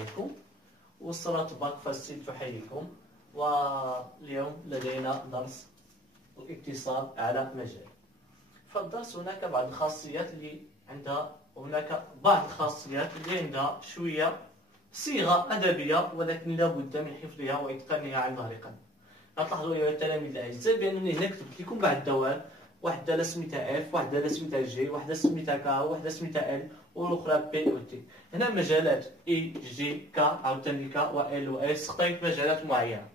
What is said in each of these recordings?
عليكم، وصلت باك فاسيل تحييكم. واليوم لدينا درس الاتصال على مجال. فالدرس هناك بعض الخاصيات اللي عندها شوية صيغة أدبية، ولكن لا بد من حفظها وإتقانها عن ظهر قلب. غتلاحظوا أيها التلاميذ الأعزاء بأنني هنا كتبت لكم بعض الدوال، واحدة لا سميتها اف، واحدة لا سميتها جي، واحدة سميتها كا، واحدة سميتها ال، والاخرى بي و تي. هنا مجالات اي جي كا عاوتاني كا و ال و اس، خطيت مجالات معينة.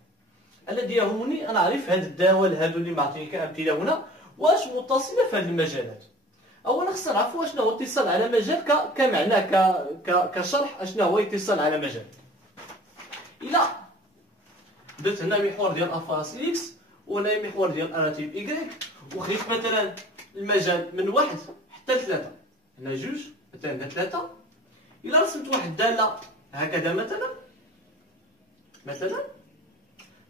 الذي يهمني أن أعرف هاد الدوال هادو اللي معطيني أمثلة هنا واش متصلة في هاد المجالات. أولا خصنا نعرفوا شنو هو اتصال على مجال كمعنى كشرح. شنو هو اتصال على مجال؟ إلا درت هنا محور ديال أفاصيل إكس وهنا محور ديال أراتيب إيكغيك، وخديت مثلا المجال من 1 حتى 3، هنا 2 مثلا هنا 3. إلا رسمت واحد الدالة هكذا مثلا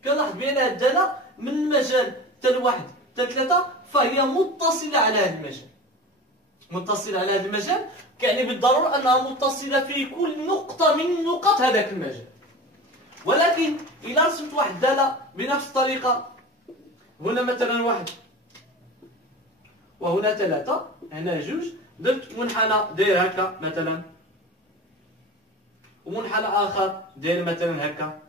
كنلاحظ بأن هذه الدالة من المجال حتى 1 حتى 3 فهي متصلة على هذا المجال. متصلة على هذا المجال كيعني بالضرورة أنها متصلة في كل نقطة من نقاط هذاك المجال. ولكن إلا رسمت واحد الدالة بنفس الطريقة، هنا مثلا 1 وهنا 3، هنا 2، درت منحنى داير هكا مثلا، ومنحنى آخر داير مثلا هكا،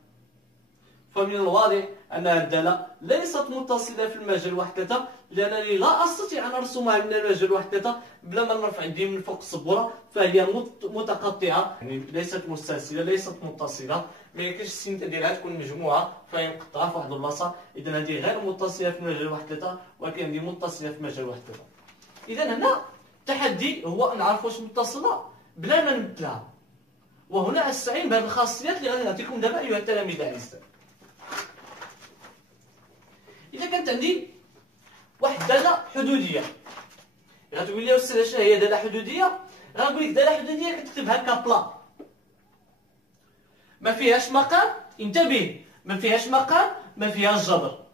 فمن الواضح أن هذه الدالة ليست متصلة في المجال 1 3، لأنني لا أستطيع أن أرسمها من المجال 1 3 بلا ما نرفع يدي من فوق السبورة، فهي متقطعة، يعني ليست مستسلة، ليست متصلة. ما يمكنش السميتة ديالها تكون مجموعة فينقطع في واحد البلاصة. إذا هذه غير متصلة في المجال 1 3، ولكن هذه متصلة في المجال 1 3. إذا هنا التحدي هو أن نعرف واش متصلة بلا ما نمثلها، وهنا أستعين بهذه الخاصيات اللي غادي نعطيكم دابا أيها التلاميذ الأعزاء. إذا كانت عندي واحد دالة حدودية، غتقول لي أستاذ شنو هي دالة حدودية؟ غنقول لك دالة حدودية كتكتب هكا بلا، ما فيهاش مقام. انتبه، ما فيهاش مقام، ما فيهاش جذر،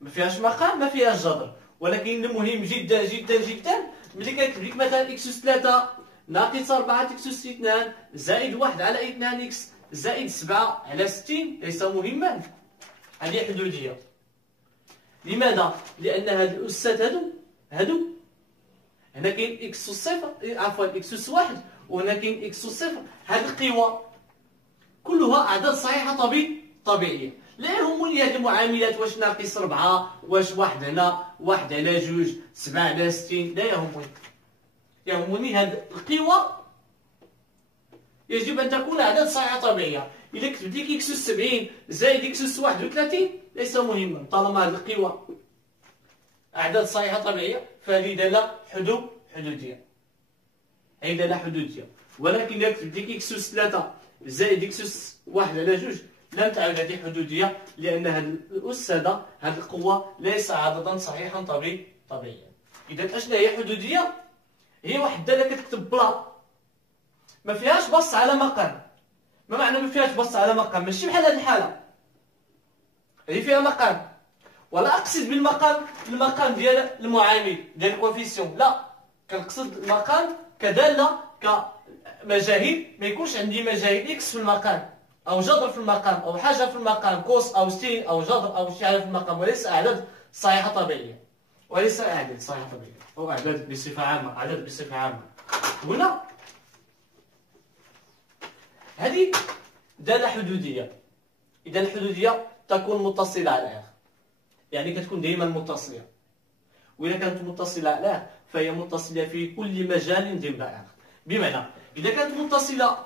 ما فيهاش مقام، ما فيهاش جذر. ولكن المهم جدا جدا جدا ملي كيكتب لك مثلا اكس اس 3 ناقص 4 اكس اس 2 زائد 1 على 2 اكس زائد 7 على 60 ليس مهما، هذه حدودية. لماذا؟ لأن هاد الأسات هادو هنا كاين اكس اس 0، عفوا اكس اس 1، وهنا كاين اكس اس 0. هاد القوى كلها أعداد صحيحة طبيعية. لا يهمني هاد المعاملات، واش ناقص 4، واش 1 هنا، 1 على 2، 7 على 60، لا يهمني. يهمني هاد القوى يجب أن تكون أعداد صحيحة طبيعية. إذا كتبت لك اكس اس 70 زائد اكس اس 31 ليس مهما، طالما هاد القوى أعداد صحيحة طبيعية فهذه دالة حدودية، هي دالة حدودية. ولكن إذا كتبت لك اكس اس 3 زائد اكس اس 1 على 2 لم تعد هذه حدودية، لأن هاد الأس هاد القوة ليس عددا صحيحا طبيعيا. إذا أشنو هي حدودية؟ هي واحد الدالة كتكتب بلا، ما فيهاش بص على مقام. ما معنى ما فيهاش بص على مقام؟ ماشي بحال هذه الحالة هذه فيها مقام، ولا أقصد بالمقام المقام ديال المعامل ديال الكوفيسيون، لا، كنقصد المقام كدالة كمجاهيل. ما يكونش عندي مجاهيل اكس في المقام أو جذر في المقام أو حاجة في المقام، كوس أو سين أو جذر أو شي حاجة في المقام، وليس أعداد صحيحة طبيعية، وليس أعداد صحيحة طبيعية أو أعداد بصفة عامة، أعداد بصفة عامة. هنا هذه دالة حدودية. إذا الحدودية تكون متصلة على آخر، يعني كتكون دائما متصلة. وإذا كانت متصلة على آخر فهي متصلة في كل مجال ضمن آخر. بمعنى إذا كانت متصلة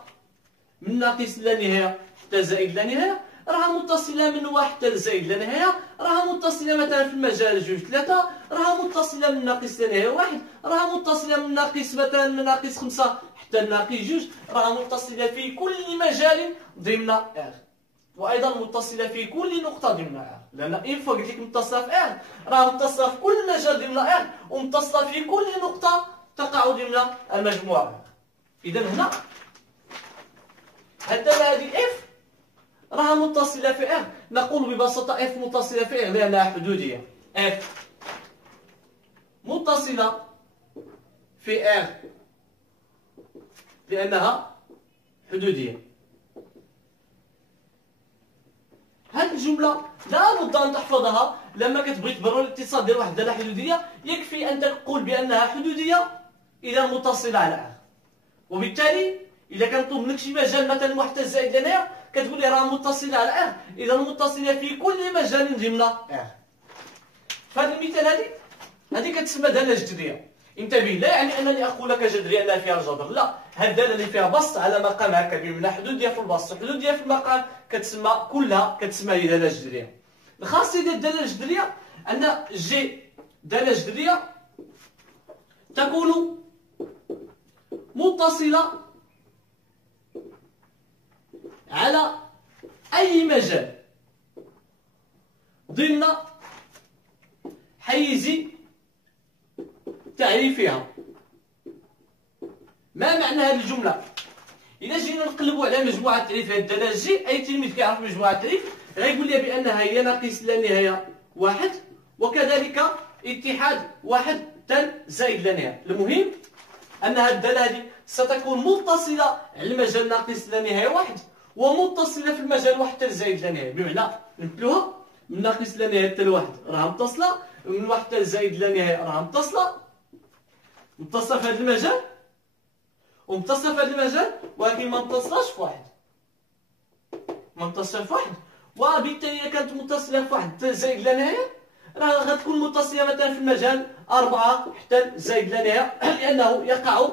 من ناقص لا نهاية حتى زائد لا نهاية، راها متصلة من 1 حتى زائد لا نهاية، راها متصلة مثلا في المجال 2 3، راها متصلة من ناقص لا نهاية 1، راها متصلة من ناقص مثلا من ناقص 5 حتى ناقص 2، راها متصلة في كل مجال ضمن آخر، وأيضا متصلة في كل نقطة ضمن آخر. لأن إن فوا قلت لك متصلة في آخر راها متصلة في كل مجال ضمن آخر، ومتصلة في كل نقطة تقع ضمن المجموعة. إذا هنا الدالة هذه اف راها متصلة في ار. نقول ببساطة اف متصلة في ار لأنها حدودية. اف متصلة في ار لأنها حدودية. هذه الجملة لا بد أن تحفظها لما كتبغي تبرر الاتصال ديال واحد الدالة حدودية. يكفي أن تقول بأنها حدودية إذا متصلة على R، وبالتالي إذا كان طلب منك شي مجال مثلا محتل زائد لهنايا كتقول لي راه متصلة على R، إذا متصلة في كل مجال ضمن R. فهذا المثال هذه كتسمى دالة جذرية. انتبه، لا يعني أنني أقول لك جذرية أنها فيها الجذر، لا، هذه الدالة اللي فيها بسط على مقام هكا بمعنى حدودية في البسط وحدودية في المقام كتسمى كلها كتسمى دالة جذرية. الخاصية ديال الدالة الجذرية أن جي دالة جذرية تكون متصلة على أي مجال ضمن حيز تعريفها. ما معنى هذه الجملة؟ إذا جينا نقلبوا على مجموعة تعريف هذه الدالة جي، أي تلميذ كيعرف مجموعة تعريف غيقول لي بأنها هي ناقص لا نهاية واحد، وكذلك اتحاد واحد تل زائد لا نهاية. المهم أن هذه الدالة هذه ستكون متصلة على المجال ناقص لا نهاية واحد، ومتصلة في المجال واحد تل زائد لا نهاية. بمعنى نمثلوها من ناقص لا نهاية تل واحد راها متصلة، ومن واحد تل زائد لا نهاية راها متصلة في هذا المجال، ومتصلة في هذا المجال، ولكن ما متصلاش في واحد، ما متصلة في واحد. وبالتالي إذا كانت متصلة في واحد زائد لا نهاية راه غتكون متصلة مثلا في المجال 4 حتى زائد لا نهاية، لأنه يقع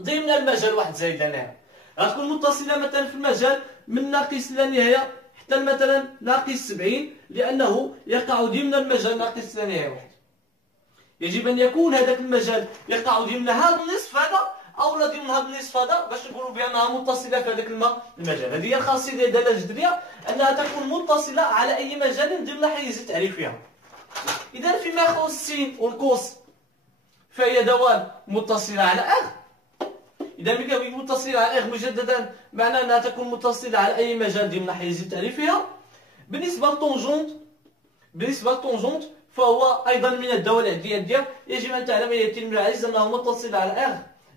ضمن المجال واحد زائد لا نهاية. غتكون متصلة مثلا في المجال من ناقص لا نهاية حتى مثلا ناقص 70، لأنه يقع ضمن المجال ناقص لا نهاية واحد. يجب أن يكون هذاك المجال يقع ضمن هذا النصف هذا أو لا ضمن هذا النصف هذا باش نقولوا بأنها متصلة في هذاك المجال. هذه هي الخاصية ديال الدالة الجذرية، أنها تكون متصلة على أي مجال ضمن حيز تعريفها. إذا فيما يخص السين والكوس فهي دوال متصلة على R. إذا ملي كنقول متصلة على R مجددا معناه أنها تكون متصلة على أي مجال ضمن حيز تعريفها. بالنسبة للطونجونت فهو أيضا من الدوال العددية. يجب أن تعلم يا تلميذ العزيز أنه متصل على R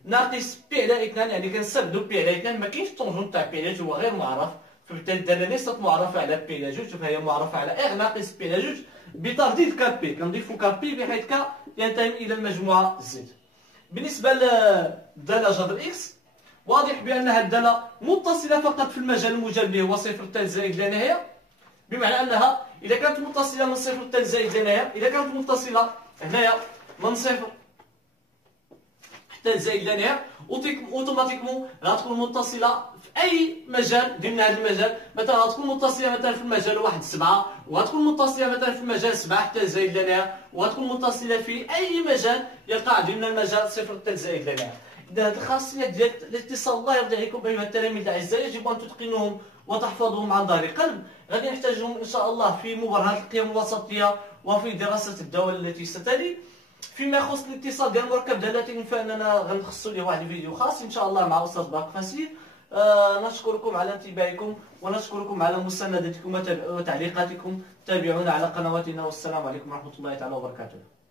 ناقص بي على 2، يعني كنستبدلو بي على 2. ما كاينش الطونجونت تاع بي على 2 هو غير معرف، فبالتالي الدالة ليست معرفة على بي على 2 فهي معرفة على R ناقص بي على 2 بترديد كابي. كنضيفو كابي بحيث ك ينتمي إلى المجموعة زد. بالنسبة للدالة جذر إكس واضح بأنها الدالة متصلة فقط في المجال الموجب اللي هو صفر تل زائد لا نهاية، بمعنى أنها إذا كانت متصلة من صفر تل زائد لا نهاية، إذا كانت متصلة هنايا من صفر حتى زائد لا نهاية اوتوماتيكمون غتكون متصلة في أي مجال ضمن هذا المجال. مثلا غتكون متصلة مثلا في المجال 1 7، وغتكون متصلة مثلا في المجال 7 حتى زائد لا نهاية، وغتكون متصلة في أي مجال يقع ضمن المجال 0 حتى زائد لا نهاية. إذا هذه الخاصيات ديال الاتصال الله يرضي عليكم أيها التلاميذ الأعزاء يجب أن تتقنوهم وتحفظوهم عن ظهر قلب. غادي نحتاجهم إن شاء الله في مبرهنات القيم الوسطية وفي دراسة الدول التي ستلي. فيما يخص الاتصال ديال مركب دالتين فاننا غنخصصوا ليه واحد الفيديو خاص ان شاء الله مع استاذ باق فاسير. نشكركم على انتباهكم ونشكركم على مساندتكم وتعليقاتكم. تابعونا على قنواتنا والسلام عليكم ورحمه الله تعالى وبركاته.